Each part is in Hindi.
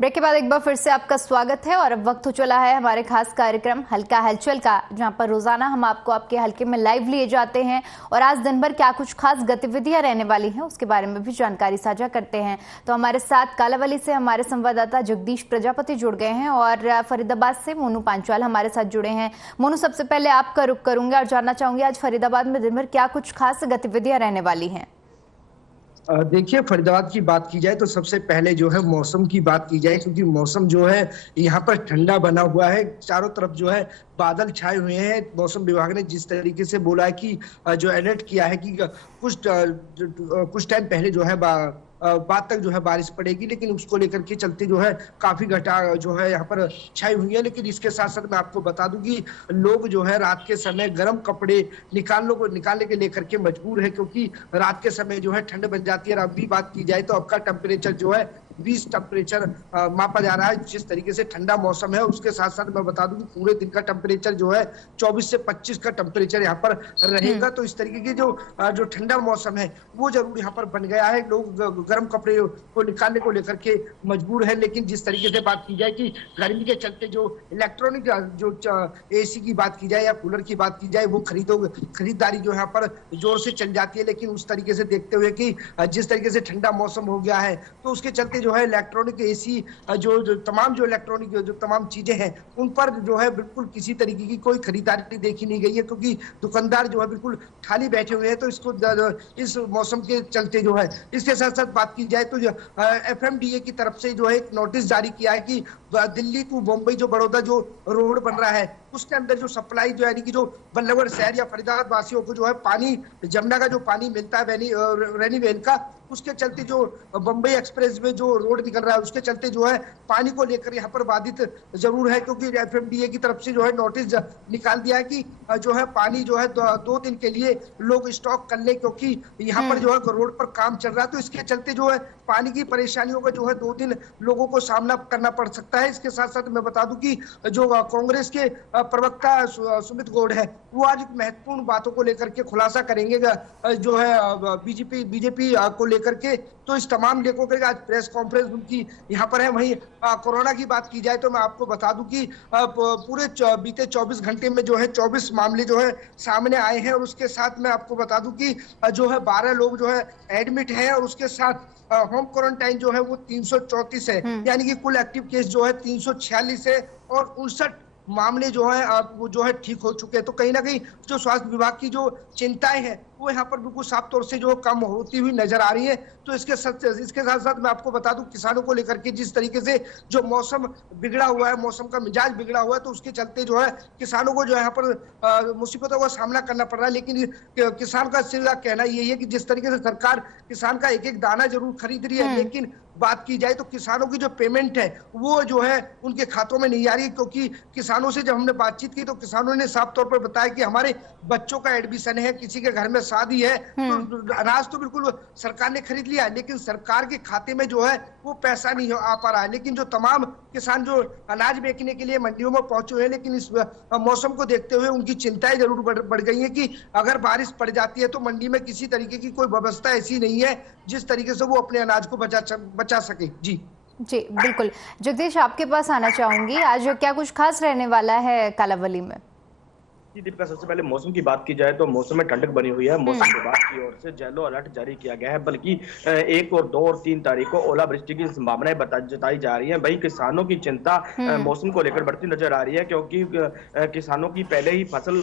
ब्रेक के बाद एक बार फिर से आपका स्वागत है और अब वक्त हो चला है हमारे खास कार्यक्रम हल्का हलचल का, जहां पर रोजाना हम आपको आपके हल्के में लाइव लिए जाते हैं और आज दिन भर क्या कुछ खास गतिविधियां रहने वाली हैं उसके बारे में भी जानकारी साझा करते हैं। तो हमारे साथ कालावली से हमारे संवाददाता जगदीश प्रजापति जुड़ गए हैं और फरीदाबाद से मोनू पांचाल हमारे साथ जुड़े हैं। मोनू, सबसे पहले आपका रुख करूंगी और जानना चाहूंगी आज फरीदाबाद में दिन भर क्या कुछ खास गतिविधियां रहने वाली हैं। देखिए, फरीदाबाद की बात की जाए तो सबसे पहले जो है मौसम की बात की जाए, क्योंकि मौसम जो है यहाँ पर ठंडा बना हुआ है। चारों तरफ जो है बादल छाए हुए हैं। मौसम विभाग ने जिस तरीके से बोला है कि जो अलर्ट किया है कि कुछ टाइम पहले जो है बाद तक जो है बारिश पड़ेगी, लेकिन उसको लेकर के चलते जो है काफी घटा जो है यहाँ पर छाई हुई है। लेकिन इसके साथ साथ मैं आपको बता दूं कि लोग जो है रात के समय गर्म कपड़े निकालने के लेकर के मजबूर है, क्योंकि रात के समय जो है ठंड बन जाती है। और अभी बात की जाए तो अब का टेम्परेचर जो है 20 टेम्परेचर मापा जा रहा है। जिस तरीके से ठंडा मौसम है उसके साथ साथ मैं बता दूं कि पूरे दिन का टेम्परेचर जो है 24 से 25 का टेम्परेचर यहाँ पर रहेगा। तो इस तरीके की जो ठंडा मौसम है वो जरूर यहाँ पर बन गया है। लोग गर्म कपड़े को निकालने को लेकर के मजबूर है। लेकिन जिस तरीके से बात की जाए कि गर्मी के चलते जो इलेक्ट्रॉनिक जो एसी की बात की जाए या कूलर की बात की जाए, वो खरीदारी जो यहाँ पर जोर से चल जाती है। लेकिन उस तरीके से देखते हुए कि जिस तरीके से ठंडा मौसम हो गया है तो उसके चलते जो है इलेक्ट्रॉनिक एसी जो तमाम चीजें हैं उन पर जो है बिल्कुल किसी तरीके की कोई खरीदारी देखी नहीं गई है, क्योंकि दुकानदार जो है बिल्कुल खाली बैठे हुए हैं। तो इसको इस मौसम के चलते जो है, इसके साथ साथ बात की जाए तो FMDA की तरफ से जो है एक नोटिस जारी किया है कि दिल्ली टू मुंबई जो बड़ौदा जो रोड बन रहा है उसके अंदर जो सप्लाई जो यानी कि जो बल्लभगढ़ शहर या फरीदाबाद वासियों को जो है पानी, जमुना का जो पानी मिलता है रैनी वैन का, उसके चलते जो बम्बई एक्सप्रेस में जो रोड निकल रहा है उसके चलते जो है पानी को लेकर यहाँ पर बाधित जरूर है। क्योंकि FMDA की तरफ से जो है नोटिस निकाल दिया है कि जो है पानी जो है 2 दिन के लिए लोग स्टॉक कर ले, क्योंकि यहाँ पर जो है रोड पर काम चल रहा है। तो इसके चलते जो है पानी की परेशानियों का जो है 2 दिन लोगों को सामना करना पड़ सकता है। इसके साथ साथ मैं बता दूं कि जो कांग्रेस के प्रवक्ता सुमित गौड़ है वो आज महत्वपूर्ण बातों को लेकर के खुलासा करेंगे जो है बीजेपी को लेकर के। तो इस तमाम लेकर के आज प्रेस कॉन्फ्रेंस उनकी यहाँ पर है। वहीं कोरोना की बात की जाए तो मैं आपको बता दूं कि पूरे बीते 24 घंटे में जो है 24 मामले जो है सामने आए हैं। और उसके साथ मैं आपको बता दूं कि जो है 12 लोग जो है एडमिट हैं और उसके साथ होम क्वारंटाइन जो है वो 334 है, यानी कि कुल एक्टिव केस जो है 346 है और 59 मामले जो है वो जो है ठीक हो चुके हैं। तो कहीं ना कहीं जो स्वास्थ्य विभाग की जो चिंताएं हैं वो यहाँ पर बिल्कुल साफ तौर से जो कम होती हुई नजर आ रही है। तो इसके साथ साथ मैं आपको बता दूं किसानों को लेकर के जिस तरीके से जो मौसम बिगड़ा हुआ है, मौसम का मिजाज बिगड़ा हुआ है, तो उसके चलते जो है किसानों को जो यहाँ पर मुसीबतों का सामना करना पड़ रहा है। लेकिन किसान का सीधा कहना यही है कि जिस तरीके से सरकार किसान का एक एक दाना जरूर खरीद रही है, लेकिन बात की जाए तो किसानों की जो पेमेंट है वो जो है उनके खातों में नहीं आ रही। क्योंकि किसानों से जब हमने बातचीत की तो किसानों ने साफ तौर पर बताया कि हमारे बच्चों का एडमिशन है, किसी के घर में शादी है, तो अनाज तो बिल्कुल सरकार ने खरीद लिया है, लेकिन सरकार के खाते में जो है वो पैसा नहीं आ पा रहा है। लेकिन जो तमाम किसान जो अनाज बेचने के लिए मंडियों में पहुंचे हुए हैं, लेकिन इस मौसम को देखते हुए उनकी चिंताएं जरूर बढ़ गई है कि अगर बारिश पड़ जाती है तो मंडी में किसी तरीके की कोई व्यवस्था ऐसी नहीं है जिस तरीके से वो अपने अनाज को बचा सके। जी बिल्कुल। जगदीश, आपके पास आना चाहूंगी, आज क्या कुछ खास रहने वाला है कालावली में? जी दीपिका, सबसे पहले मौसम की बात की जाए तो मौसम में ठंडक बनी हुई है। मौसम विभाग की ओर से येलो अलर्ट जारी किया गया है, बल्कि 1 और 2 और 3 तारीख को ओलावृष्टि की संभावनाएं जताई जा रही है। वहीं किसानों की चिंता मौसम को लेकर बढ़ती नजर आ रही है, क्योंकि किसानों की पहले ही फसल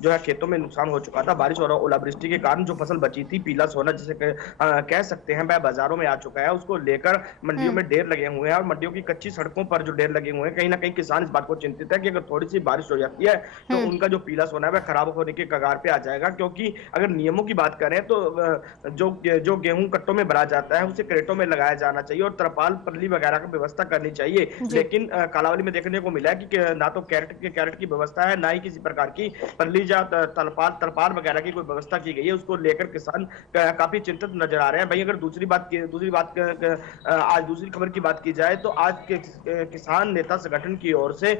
जो है खेतों में नुकसान हो चुका था। बारिश और ओलावृष्टि के कारण जो फसल बची थी, पीला सोना जिसे कह सकते हैं, वह बाजारों में आ चुका है। उसको लेकर मंडियों में ढेर लगे हुए हैं और मंडियों की कच्ची सड़कों पर जो ढेर लगे हुए हैं, कहीं ना कहीं किसान इस बात को चिंतित है कि अगर थोड़ी सी बारिश हो जाती है तो उनका जो पीला सोना है वह खराब होने के कगार पे आ जाएगा। क्योंकि अगर नियमों की बात करें तो जो गेहूं कट्टों में भरा जाता है उसे क्रेटों में लगाया जाना चाहिए और तरपाल पल्ली वगैरह की व्यवस्था करनी चाहिए। लेकिन कालावली में देखने को मिला है कि ना तो कैरेट की व्यवस्था है, ना ही किसी प्रकार की पल्ली या तरपाल वगैरह की कोई व्यवस्था की गई है। उसको लेकर किसान काफी चिंतित नजर आ रहे हैं। भाई अगर दूसरी खबर की बात की जाए तो आज के किसान नेता संगठन की ओर से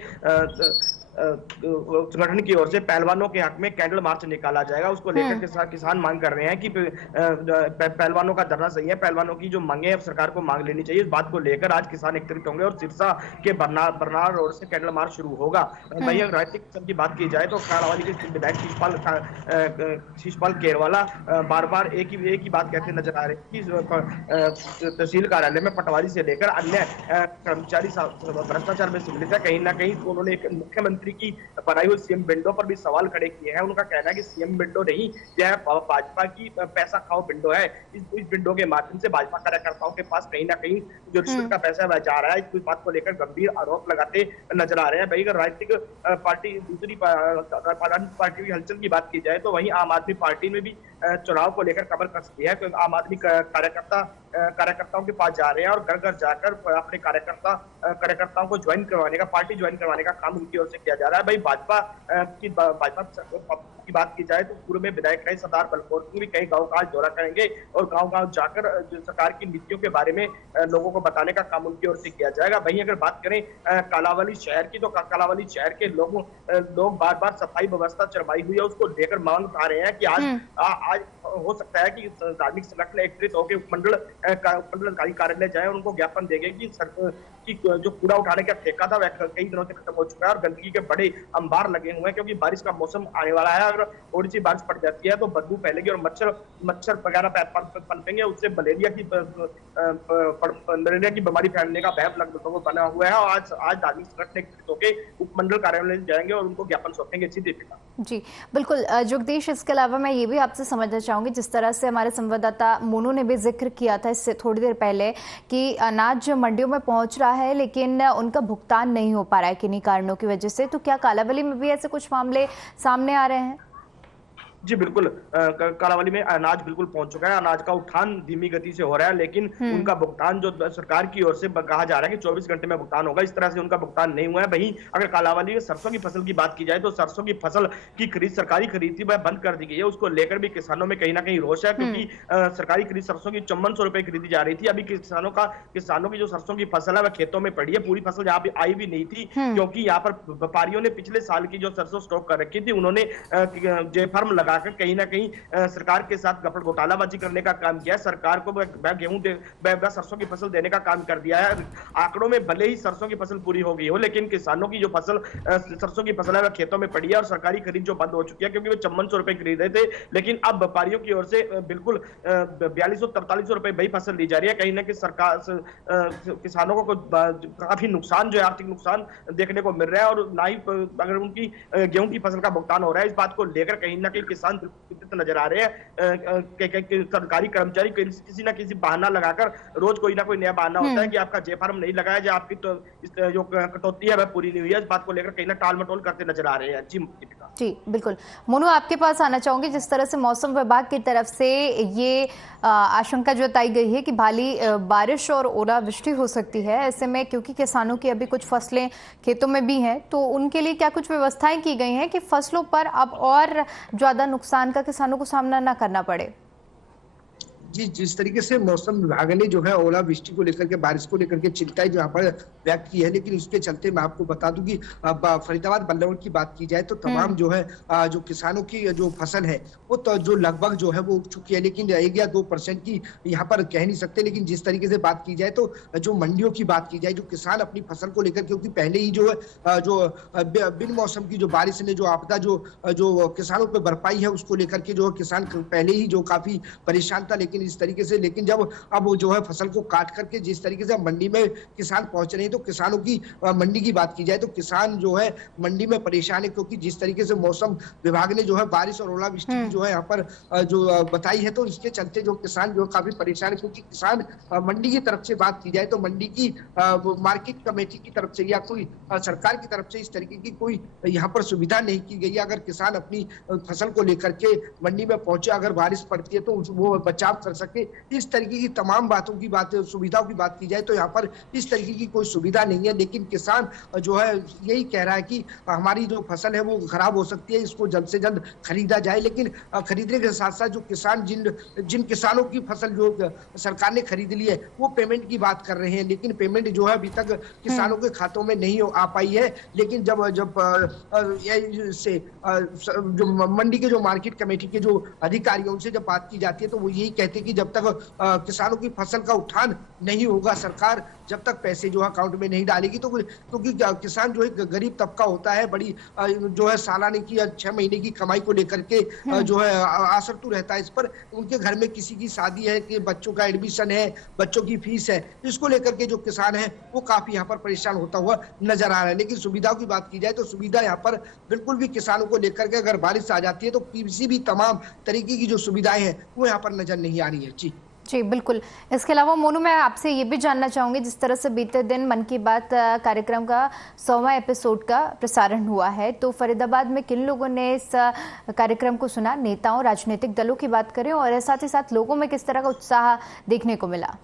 संगठन की ओर से पहलवानों के हक में कैंडल मार्च निकाला जाएगा। उसको लेकर किसान मांग कर रहे हैं कि पहलवानों का धरना सही है, पहलवानों की जो मांगे सरकार को मांग लेनी चाहिए। इस बात को लेकर आज किसान एकत्रित होंगे और सिरसा के बरनार रोड से कैंडल मार्च शुरू होगा। वहीं राजनीतिक संघ की बात की जाए तो कालावाली के विधायक शिषपाल केरवाला बार बार एक ही बात कहते नजर आ रहे हैं कि तहसील कार्यालय में पटवारी से लेकर अन्य कर्मचारी भ्रष्टाचार में सम्मिलित है। कहीं ना कहीं उन्होंने मुख्यमंत्री की बनाई हुई सीएम विंडो पर भी सवाल खड़े किए हैं। उनका कहना है कि सीएम विंडो नहीं, यह भाजपा की पैसा खाओ विंडो है। इस विंडो के माध्यम से भाजपा कार्यकर्ताओं के पास कहीं ना कहीं जो रिश्वत का पैसा वह जा रहा है। इस बात को लेकर गंभीर आरोप लगाते नजर आ रहे हैं। भाई अगर राजनीतिक पार्टी दूसरी पार्टी की हलचल की बात की जाए तो वहीं आम आदमी पार्टी में भी चुनाव को लेकर कमर कसती है। आम आदमी कार्यकर्ताओं के पास जा रहे हैं और घर घर जाकर अपने कार्यकर्ताओं को ज्वाइन करवाने का, पार्टी ज्वाइन करवाने का काम उनकी ओर से किया जा रहा है। भाई भाजपा की बात की जाए तो पूर्व में विधायक रहे सरदार बलकौर सिंह भी कई गाँव का दौरा करेंगे और गाँव जाकर सरकार की नीतियों के बारे में लोगों को बताने का काम उनकी ओर से किया जाएगा। वहीं अगर बात करें कालावाली शहर की तो कालावाली शहर के लोग बार बार सफाई व्यवस्था चरवाई हुई है, उसको लेकर मांग उठा रहे हैं कि आज हो सकता है कि धार्मिक संगठन एकत्रित होकर उपमंडल अधिकारी कार्यालय जाए और उनको ज्ञापन देंगे कि जो कूड़ा उठाने का ठेका था वह कई दिनों से खत्म हो चुका है और गंदगी के बड़े अंबार लगे हुए हैं। क्योंकि बारिश का मौसम आने वाला है, अगर थोड़ी सी बारिश पड़ जाती है तो बदबू फैलेगी और मच्छर वगैरह पनपेंगे, उससे मलेरिया की बीमारी फैलने का भय लोगों को बना हुआ है। और आज धार्मिक संगठन एकत्रित होकर उपमंडल कार्यालय जाएंगे और उनको ज्ञापन सौंपेंगे। जी बिल्कुल जगदीश, इसके अलावा मैं ये भी आपसे समझना चाहूंगी, जिस तरह से हमारे संवाददाता मोनू ने भी जिक्र किया था इससे थोड़ी देर पहले कि अनाज मंडियों में पहुंच रहा है लेकिन उनका भुगतान नहीं हो पा रहा है किन्हीं कारणों की वजह से, तो क्या कालावली में भी ऐसे कुछ मामले सामने आ रहे हैं? जी बिल्कुल, कालावाली में अनाज बिल्कुल पहुंच चुका है। अनाज का उठान धीमी गति से हो रहा है लेकिन उनका भुगतान जो सरकार की ओर से कहा जा रहा है कि 24 घंटे में भुगतान होगा, इस तरह से उनका भुगतान नहीं हुआ है। वहीं अगर कालावाली में सरसों की फसल की बात की जाए तो सरसों की फसल की खरीद सरकारी खरीद थी वह बंद कर दी गई है। उसको लेकर भी किसानों में कहीं ना कहीं रोष है क्योंकि सरकारी खरीद सरसों की 5400 रुपए खरीदी जा रही थी। अभी किसानों की जो सरसों की फसल है वह खेतों में पड़ी है, पूरी फसल यहाँ पे आई भी नहीं थी क्योंकि यहाँ पर व्यापारियों ने पिछले साल की जो सरसों स्टॉक कर रखी थी उन्होंने जे फार्म लगाकर कहीं ना कहीं सरकार के साथ घोटालाबाजी करने का काम किया है। सरकार को सरसों की फसल देने का काम कर दिया है। आंकड़ों में भले ही सरसों की फसल पूरी हो गई हो लेकिन किसानों की जो सरसों की फसल है वह खेतों में पड़ी है और सरकारी खरीद जो बंद हो चुकी है क्योंकि वो 5400 रुपए खरीदे थे। लेकिन अब व्यापारियों की ओर से बिल्कुल 4200-4300 रुपए वही फसल दी जा रही है। कहीं ना कहीं सरकार किसानों को काफी नुकसान जो है आर्थिक नुकसान देखने को मिल रहा है और ना ही अगर उनकी गेहूं की फसल का भुगतान हो रहा है। इस बात को लेकर कहीं ना कहीं किसान नजर आ रहे हैं। सरकारी कर्मचारी किसी ना किसी बहाना लगाकर रोज कोई ना कोई नया बहाना होता है कि आपका जे फार्म नहीं लगाया जाए, आपकी तो जो कटौती है वह पूरी नहीं हुई है। इस बात को लेकर कहीं ना टाल मटोल करते नजर आ रहे हैं। जी बिल्कुल मोनू, आपके पास आना चाहूंगी। जिस तरह से मौसम विभाग की तरफ से ये आशंका जताई गई है कि भारी बारिश और ओलावृष्टि हो सकती है, ऐसे में क्योंकि किसानों की अभी कुछ फसलें खेतों में भी हैं तो उनके लिए क्या कुछ व्यवस्थाएं की गई हैं कि फसलों पर अब और ज्यादा नुकसान का किसानों को सामना ना करना पड़े? जी, जिस तरीके से मौसम विभाग ने जो है ओलावृष्टि को लेकर के, बारिश को लेकर के चिंताएं यहाँ पर व्यक्त की है, लेकिन उसके चलते मैं आपको बता दूं कि फरीदाबाद बल्लभगढ़ की बात की जाए तो तमाम जो है जो किसानों की जो फसल है वो तो जो लगभग जो है वो उग चुकी है, लेकिन 1 या 2% की यहाँ पर कह नहीं सकते। लेकिन जिस तरीके से बात की जाए तो जो मंडियों की बात की जाए, जो किसान अपनी फसल को लेकर, क्योंकि पहले ही जो है जो बिन मौसम की जो बारिश ने जो आपदा जो किसानों पर बरपाई है उसको लेकर के जो किसान पहले ही जो काफी परेशान था। लेकिन इस तरीके से जब अब जो है फसल को काट करके जिस तरीके से मंडी में किसान पहुंच रहे हैं तो किसानों की मंडी की बात की जाए तो किसान जो है मंडी में परेशान है, क्योंकि जिस तरीके से मौसम विभाग ने जो है बारिश और ओलावृष्टि की जो है यहाँ पर जो बताई है तो इसके चलते जो किसान जो काफी परेशान है। क्योंकि किसान मंडी की तरफ से बात की जाए तो मंडी की मार्केट कमेटी की तरफ से या कोई सरकार की तरफ से इस तरीके की कोई यहाँ पर सुविधा नहीं की गई है। अगर किसान अपनी फसल को लेकर के मंडी में पहुंचे, अगर बारिश पड़ती है तो वो बचाव कर सके। इस तरीके की तमाम बातों की सुविधाओं की बात की जाए तो यहाँ पर इस तरीके की कोई सुविधा नहीं है। लेकिन किसान जो है यही कह रहा है कि हमारी जो फसल है वो खराब हो सकती है, इसको जल्द से जल्द खरीदा जाए। लेकिन खरीदने के साथ साथ जो किसान जिन किसानों की फसल जो सरकार ने खरीद ली है वो पेमेंट की बात कर रहे हैं, लेकिन पेमेंट जो है अभी तक किसानों के खातों में नहीं आ पाई है। लेकिन जब से जो मंडी के जो मार्केट कमेटी के जो अधिकारी हैं उनसे जब बात की जाती है तो वो यही कहते हैं कि जब तक किसानों की फसल का उठान नहीं होगा, सरकार जब तक पैसे जो है अकाउंट में नहीं डालेगी, तो क्योंकि किसान जो है गरीब तबका होता है, बड़ी जो है सालाने की या 6 महीने की कमाई को लेकर के जो है आसरतू रहता है। इस पर उनके घर में किसी की शादी है कि बच्चों का एडमिशन है, बच्चों की फीस है, इसको लेकर के जो किसान है वो काफी यहाँ पर परेशान होता हुआ नजर आ रहा है। लेकिन सुविधाओं की बात की जाए तो सुविधा यहाँ पर बिल्कुल भी किसानों को लेकर के अगर बारिश आ जाती है तो किसी भी तमाम तरीके की जो सुविधाएं हैं वो यहाँ पर नजर नहीं आ रही है। जी जी बिल्कुल। इसके अलावा मोनू, मैं आपसे ये भी जानना चाहूंगी, जिस तरह से बीते दिन मन की बात कार्यक्रम का 100वां एपिसोड का प्रसारण हुआ है, तो फरीदाबाद में किन लोगों ने इस कार्यक्रम को सुना? नेताओं, राजनीतिक दलों की बात करें और साथ ही साथ लोगों में किस तरह का उत्साह देखने को मिला?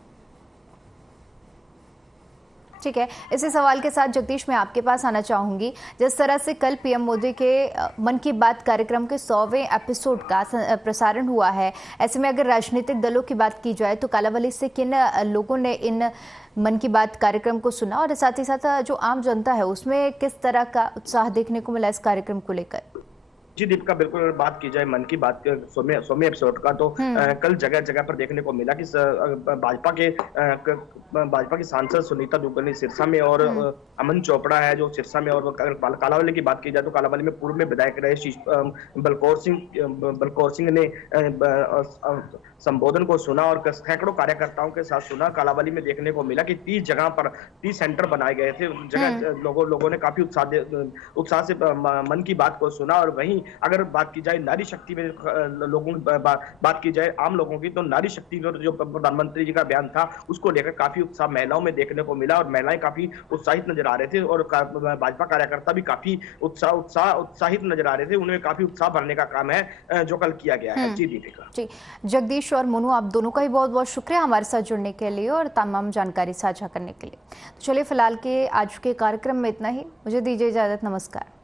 ठीक है, इसी सवाल के साथ जगदीश मैं आपके पास आना चाहूंगी। जिस तरह से कल पीएम मोदी के मन की बात कार्यक्रम के 100वें एपिसोड का प्रसारण हुआ है, ऐसे में अगर राजनीतिक दलों की बात की जाए तो कालावली से किन लोगों ने इन मन की बात कार्यक्रम को सुना और साथ ही साथ जो आम जनता है उसमें किस तरह का उत्साह देखने को मिला इस कार्यक्रम को लेकर? जी दीपिका, बिल्कुल बात की जाए मन की बात के 100वें एपिसोड का तो कल जगह जगह पर देखने को मिला कि भाजपा के सांसद सुनीता दुग्गल सिरसा में और अमन चोपड़ा है जो सिरसा में, और कालावली की बात की जाए तो कालावली में पूर्व में विधायक रहे बलकौर सिंह ने संबोधन को सुना और सैकड़ों कार्यकर्ताओं के साथ सुना। कालावली में देखने को मिला कि 30 जगह पर 30 सेंटर बनाए गए थे। जगह लोगों ने काफी उत्साह से मन की बात को सुना। और वहीं अगर बात की जाए नारी शक्ति में लोगों की बात की जाए आम लोगों की, तो नारी शक्ति जो प्रधानमंत्री जी का बयान था उसको लेकर काफी उत्साह महिलाओं में देखने को मिला और महिलाएं काफी उत्साहित नजर आ रहे थे और भाजपा कार्यकर्ता भी काफी उत्साहित नजर आ रहे थे। उन्हें काफी उत्साह भरने का काम है जो कल किया गया है। जी दीपिका। जी जगदीश और मोनू, आप दोनों का ही बहुत बहुत शुक्रिया हमारे साथ जुड़ने के लिए और तमाम जानकारी साझा करने के लिए। चलिए फिलहाल के आज के कार्यक्रम में इतना ही, मुझे दीजिए इजाजत। नमस्कार।